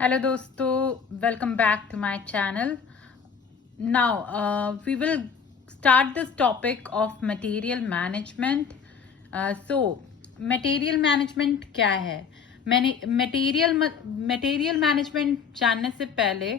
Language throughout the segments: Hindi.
Hello dosto, welcome back to my channel. Now we will start this topic of material management. So material management क्या है? Material management जानने से पहले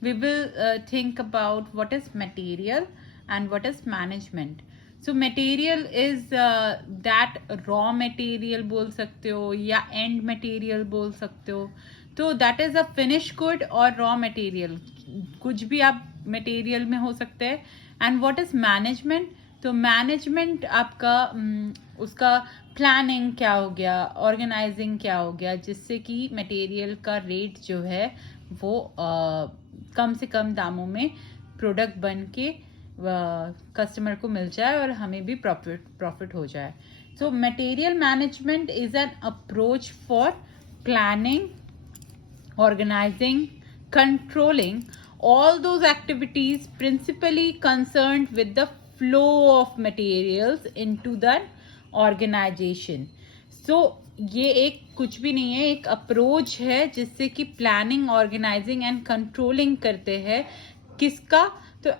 we will think about what is material and what is management. So material is that raw material बोल सकते हो या end material बोल सकते हो. तो that is a finish good और रॉ मटेरियल, कुछ भी आप मटेरियल में हो सकते हैं. And what is management? तो मैनेजमेंट आपका उसका प्लानिंग क्या हो गया, ऑर्गेनाइजिंग क्या हो गया, जिससे कि मटेरियल का रेट जो है वो कम से कम दामों में प्रोडक्ट बन के कस्टमर को मिल जाए और हमें भी प्रॉफिट हो जाए. So material management is an approach for planning, organizing, controlling all those activities principally concerned with the flow of materials into the organization. So ये एक कुछ भी नहीं है, एक अप्रोच है जिससे कि प्लानिंग, ऑर्गेनाइजिंग एंड कंट्रोलिंग करते हैं. किसका? तो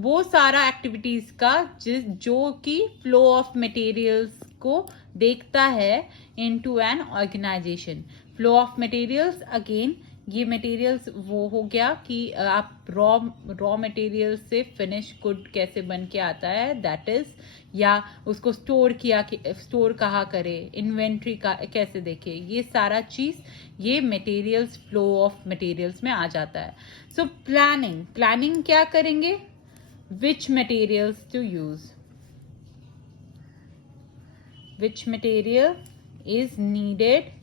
वो सारा एक्टिविटीज का जो कि फ्लो ऑफ मटेरियल्स को देखता है into an organisation. Flow of materials, again ये मटेरियल्स वो हो गया कि आप रॉ मटेरियल से फिनिश गुड कैसे बन के आता है, दैट इज, या उसको स्टोर कहाँ करे, इन्वेंट्री का कैसे देखे, ये सारा चीज ये मटेरियल्स, फ्लो ऑफ मटेरियल्स में आ जाता है. सो प्लानिंग क्या करेंगे, which materials to use, which material is needed,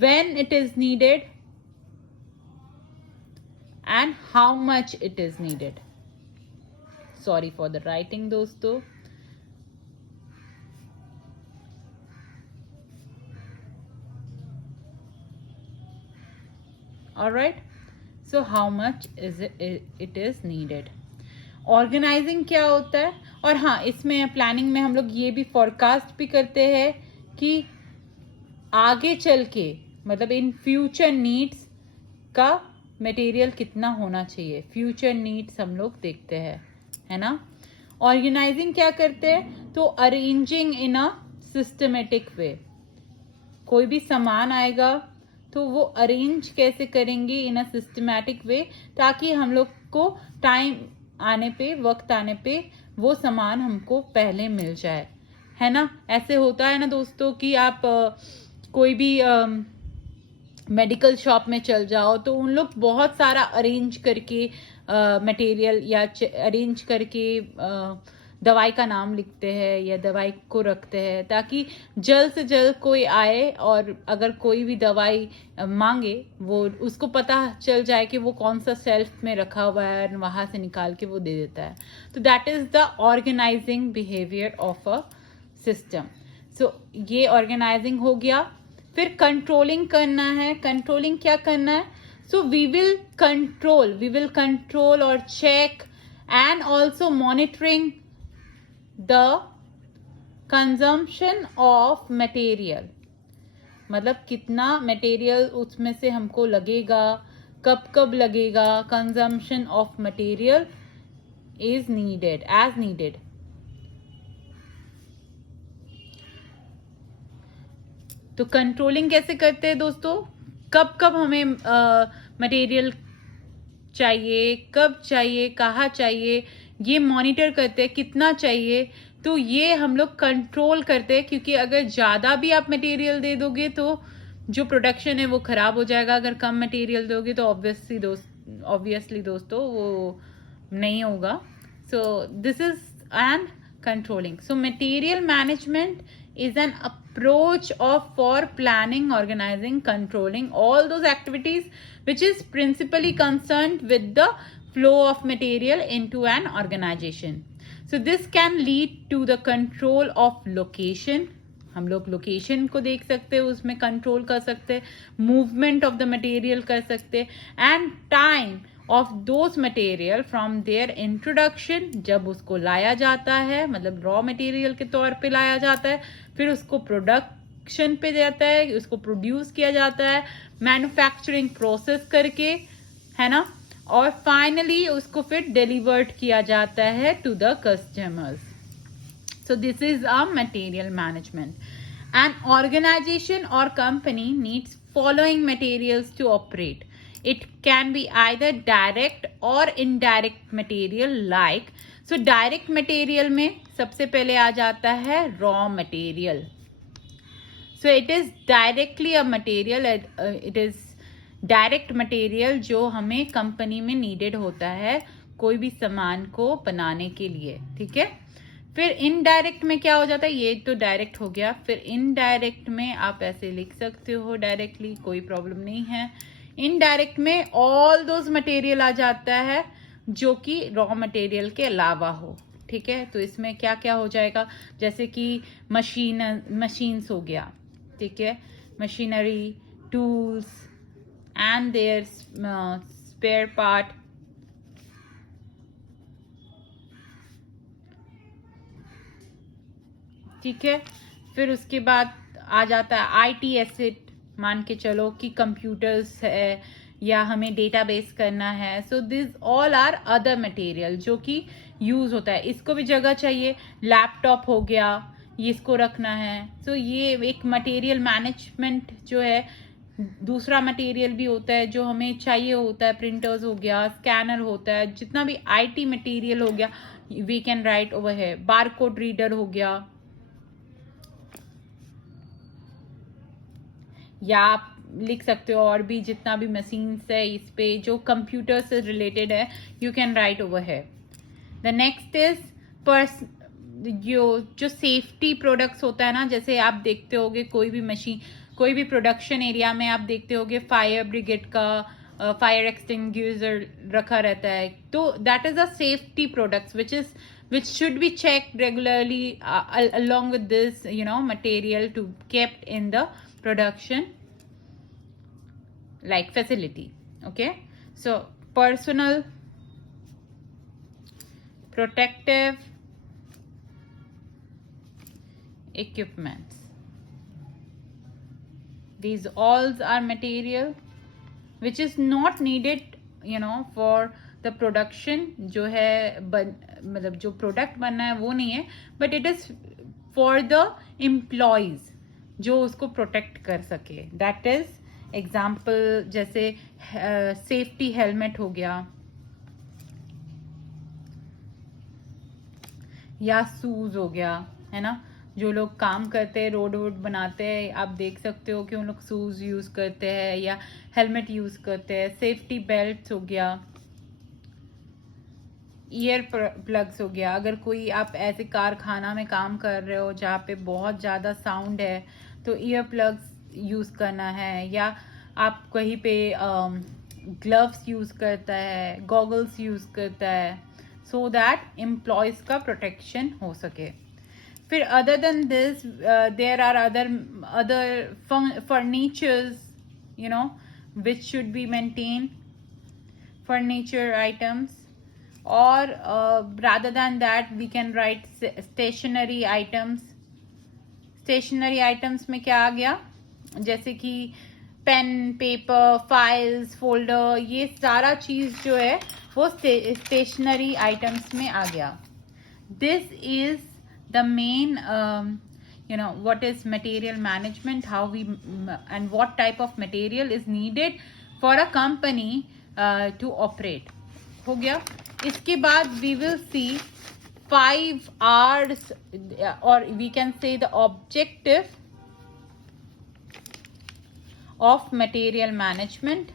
when it is needed, and how much it is needed. Sorry for the writing दोस्तों. Alright, so how much is it is needed. Organising क्या होता है, और हाँ इसमें प्लानिंग में हम लोग ये भी फोरकास्ट भी करते हैं कि आगे चल के मतलब इन फ्यूचर नीड्स का मटेरियल कितना होना चाहिए, फ्यूचर नीड्स हम लोग देखते हैं, है ना. ऑर्गेनाइजिंग क्या करते हैं, तो arranging in a systematic way. कोई भी सामान आएगा तो वो अरेंज कैसे करेंगे इन अ सिस्टमैटिक वे, ताकि हम लोग को टाइम आने पे, वक्त आने पे वो सामान हमको पहले मिल जाए, है ना. ऐसे होता है ना दोस्तों कि आप कोई भी मेडिकल शॉप में चल जाओ तो उन लोग बहुत सारा अरेंज करके मटेरियल या अरेंज करके दवाई का नाम लिखते हैं या दवाई को रखते हैं, ताकि जल्द से जल्द कोई आए और अगर कोई भी दवाई मांगे वो उसको पता चल जाए कि वो कौन सा शेल्फ में रखा हुआ है, वहां से निकाल के वो दे देता है. तो that is the organizing behaviour of a system. So ये ऑर्गेनाइजिंग हो गया. फिर कंट्रोलिंग करना है. कंट्रोलिंग क्या करना है, सो वी विल कंट्रोल और check and also monitoring the consumption of material. मतलब कितना मटेरियल उसमें से हमको लगेगा, कब कब लगेगा. Consumption of material is needed, as needed. तो कंट्रोलिंग कैसे करते हैं दोस्तों, कब कब हमें मटेरियल चाहिए, कब चाहिए, कहाँ चाहिए, ये मॉनिटर करते हैं, कितना चाहिए. तो ये हम लोग कंट्रोल करते हैं, क्योंकि अगर ज़्यादा भी आप मटेरियल दे दोगे तो जो प्रोडक्शन है वो खराब हो जाएगा. अगर कम मटेरियल दोगे तो ऑब्वियसली दोस्तों वो नहीं होगा. So this is an controlling. So material management is an approach for planning, organizing, controlling all those activities which is principally concerned with the flow of material into an organization. So this can lead to the control of location. हम लोग लोकेशन को देख सकते हैं, उसमें कंट्रोल कर सकते हैं, मूवमेंट ऑफ द मटेरियल कर सकते हैं, and time of those material from their introduction, जब उसको लाया जाता है मतलब रॉ मटेरियल के तौर पे लाया जाता है, फिर उसको प्रोडक्ट प्रोडक्शन पे जाता है, उसको प्रोड्यूस किया जाता है मैन्युफैक्चरिंग प्रोसेस करके, है ना, और फाइनली उसको फिर डिलीवर्ड किया जाता है to the customers. So this is a material management. An organization or company needs following materials to operate. It can be either direct or indirect material like. So direct material में सबसे पहले आ जाता है raw material. So it is directly a material. It is direct material जो हमें कंपनी में needed होता है कोई भी सामान को बनाने के लिए. ठीक है. फिर इनडायरेक्ट में क्या हो जाता है, ये तो डायरेक्ट हो गया. फिर इनडायरेक्ट में आप ऐसे लिख सकते हो डायरेक्टली, कोई प्रॉब्लम नहीं है. इनडायरेक्ट में ऑल दोज मटेरियल आ जाता है जो कि रॉ मटेरियल के अलावा हो. ठीक है. तो इसमें क्या क्या हो जाएगा, जैसे कि मशीन्स हो गया. ठीक है. Machinery, tools and their spare part. ठीक है. फिर उसके बाद आ जाता है आईटी एसेट. मान के चलो कि कंप्यूटर्स है या हमें डेटाबेस करना है. So this all are other material जो कि यूज होता है. इसको भी जगह चाहिए. लैपटॉप हो गया, ये इसको रखना है. सो ये एक मटेरियल मैनेजमेंट जो है. दूसरा मटेरियल भी होता है जो हमें चाहिए होता है. प्रिंटर्स हो गया, स्कैनर होता है, जितना भी आईटी मटेरियल हो गया वी कैन राइट ओवर है. बारकोड रीडर हो गया, या आप लिख सकते हो और भी जितना भी मशीन्स है इस पे जो कंप्यूटर से रिलेटेड है, यू कैन राइट ओवर है. द नेक्स्ट इज जो सेफ्टी प्रोडक्ट्स होता है ना, जैसे आप देखते होगे कोई भी मशीन, कोई भी प्रोडक्शन एरिया में आप देखते होगे फायर ब्रिगेड का फायर एक्सटिंग्विशर रखा रहता है. तो that is a safety products which should be checked regularly along with this material to kept in the production like facility. Okay, so personal protective equipments, these all are material which is not needed for the production. जो है मतलब जो प्रोडक्ट बनना है वो नहीं है, but it is for the employees जो उसको प्रोटेक्ट कर सके. दैट इज एग्जाम्पल जैसे सेफ्टी हेलमेट हो गया या शूज हो गया, है ना. जो लोग काम करते हैं, रोड वोड बनाते हैं, आप देख सकते हो कि उन लोग शूज यूज करते हैं या हेलमेट यूज करते हैं. सेफ्टी बेल्ट हो गया, ईयर प्लग्स हो गया. अगर कोई आप ऐसे कारखाना में काम कर रहे हो जहाँ पे बहुत ज़्यादा साउंड है तो ईयर प्लग्स यूज़ करना है. या आप कहीं पे ग्लव्स यूज़ करता है, गॉगल्स यूज़ करता है, सो दैट एम्प्लॉयज़ का प्रोटेक्शन हो सके. फिर other than this there are other furnitures which should be maintained, furniture items. Or rather than that we can write stationery items. Stationery items में क्या आ गया, जैसे कि पेन, पेपर, फाइल्स, फोल्डर, ये सारा चीज जो है वो स्टेशनरी आइटम्स में आ गया. This is the main what is material management, how we and what type of material is needed for a company to operate. हो गया. इसके बाद we will see 5 R's or we can say the objective of material management.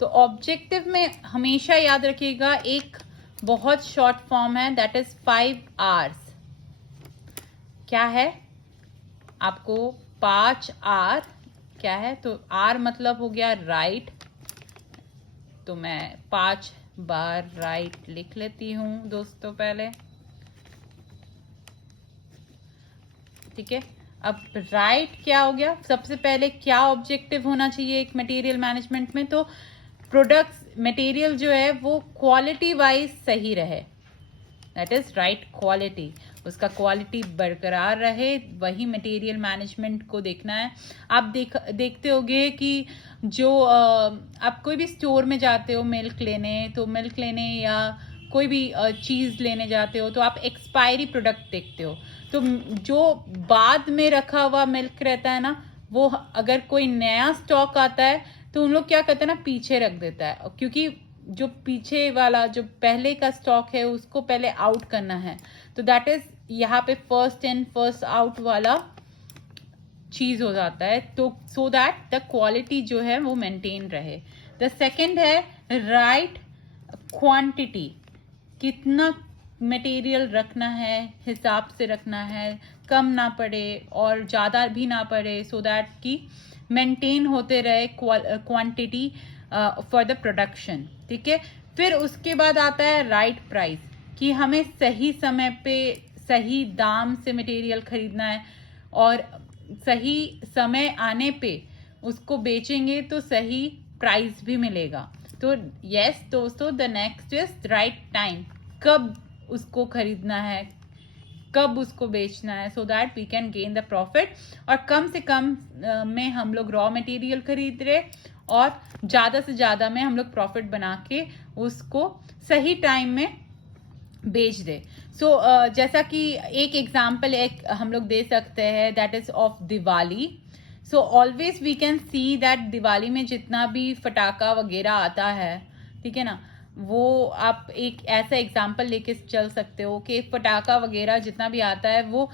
तो ऑब्जेक्टिव में हमेशा याद रखिएगा एक बहुत शॉर्ट फॉर्म है, दैट इज 5 R's. क्या है आपको 5 R क्या है, तो R मतलब हो गया राइट. तो मैं 5 बार राइट लिख लेती हूं दोस्तों पहले. ठीक है. अब राइट क्या हो गया, सबसे पहले क्या ऑब्जेक्टिव होना चाहिए एक मटेरियल मैनेजमेंट में, तो प्रोडक्ट्स मटेरियल जो है वो क्वालिटी वाइज सही रहे, दैट इज राइट क्वालिटी, उसका क्वालिटी बरकरार रहे, वही मटेरियल मैनेजमेंट को देखना है। आप देखते होगे कि जो आप कोई भी स्टोर में जाते हो मिल्क लेने या कोई भी चीज़ लेने जाते हो तो आप एक्सपायरी प्रोडक्ट देखते हो। तो जो बाद में रखा हुआ मिल्क रहता है ना, वो अगर कोई नया स्टॉक आता है तो उन लोग क्या करते हैं ना, पीछे रख देता है, क्योंकि जो पीछे वाला जो पहले का स्टॉक है उसको पहले आउट करना है। तो दैट इज यहाँ पे फर्स्ट इन फर्स्ट आउट वाला चीज हो जाता है, तो सो दैट द क्वालिटी जो है वो मेंटेन रहे। द सेकंड है राइट क्वांटिटी, कितना मटेरियल रखना है, हिसाब से रखना है, कम ना पड़े और ज़्यादा भी ना पड़े, सो दैट कि मेंटेन होते रहे क्वांटिटी फॉर द प्रोडक्शन। ठीक है, फिर उसके बाद आता है राइट प्राइस, कि हमें सही समय पे सही दाम से मटेरियल खरीदना है और सही समय आने पे उसको बेचेंगे तो सही प्राइस भी मिलेगा। तो यस दोस्तों, the next is right time, कब उसको खरीदना है, कब उसको बेचना है, so that we can gain the profit. और कम से कम में हम लोग रॉ मटेरियल खरीद रहे और ज़्यादा से ज़्यादा में हम लोग प्रॉफिट बना के उसको सही टाइम में बेच दे। सो जैसा कि एक एग्जाम्पल एक हम लोग दे सकते हैं, that is of Diwali. So always we can see that Diwali में जितना भी फटाका वगैरह आता है, ठीक है ना, वो आप एक ऐसा एग्जाम्पल लेके चल सकते हो कि फटाका वगैरह जितना भी आता है वो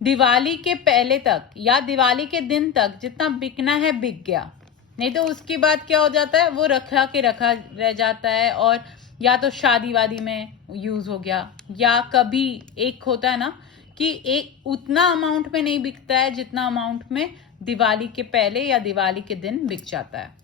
दिवाली के पहले तक या दिवाली के दिन तक जितना बिकना है बिक गया, नहीं तो उसके बाद क्या हो जाता है, वो रखा रह जाता है और या तो शादी वादी में यूज हो गया, या कभी एक होता है ना कि एक उतना अमाउंट में नहीं बिकता है जितना अमाउंट में दिवाली के पहले या दिवाली के दिन बिक जाता है।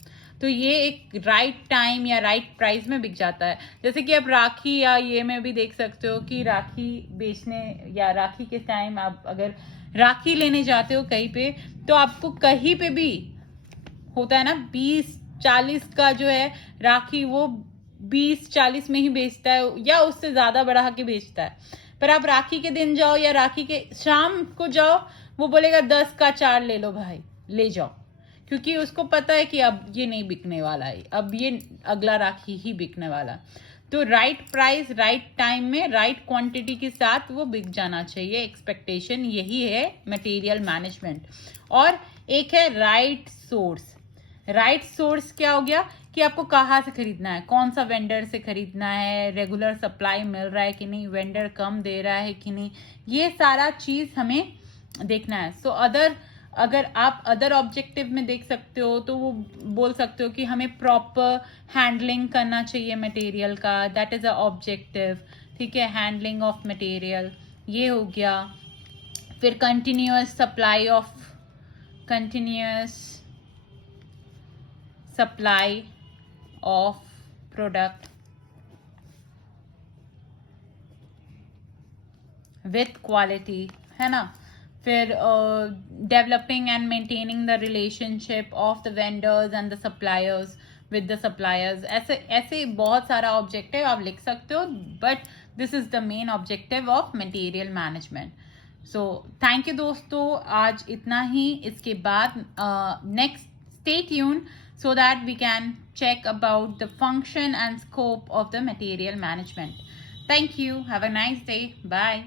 तो ये एक राइट टाइम या राइट प्राइस में बिक जाता है। जैसे कि आप राखी या ये में भी देख सकते हो कि राखी बेचने या राखी के टाइम आप अगर राखी लेने जाते हो कहीं पे, तो आपको कहीं पे भी होता है ना 20-40 का जो है राखी वो 20-40 में ही बेचता है या उससे ज्यादा बढ़ा के बेचता है। पर आप राखी के दिन जाओ या राखी के शाम को जाओ, वो बोलेगा 10 का 4 ले लो भाई, ले जाओ, क्योंकि उसको पता है कि अब ये नहीं बिकने वाला है, अब ये अगला राखी ही बिकने वाला। तो राइट प्राइस राइट टाइम में राइट क्वांटिटी के साथ वो बिक जाना चाहिए, एक्सपेक्टेशन यही है मटेरियल मैनेजमेंट। और एक है राइट सोर्स। राइट सोर्स क्या हो गया कि आपको कहाँ से खरीदना है, कौन सा वेंडर से खरीदना है, रेगुलर सप्लाई मिल रहा है कि नहीं, वेंडर कम दे रहा है कि नहीं, ये सारा चीज हमें देखना है। सो अगर आप अदर ऑब्जेक्टिव में देख सकते हो तो वो बोल सकते हो कि हमें प्रॉपर हैंडलिंग करना चाहिए मटेरियल का, दैट इज अ ऑब्जेक्टिव। ठीक है, हैंडलिंग ऑफ मटेरियल ये हो गया। फिर continuous supply of product with quality, है ना। फिर developing and maintaining the relationship of the vendors and the suppliers with the suppliers. ऐसे ऐसे बहुत सारा ऑब्जेक्टिव आप लिख सकते हो, but this is the main objective of material management. So thank you दोस्तों, आज इतना ही। इसके बाद next stay tuned so that we can check about the function and scope of the material management. Thank you. Have a nice day. Bye.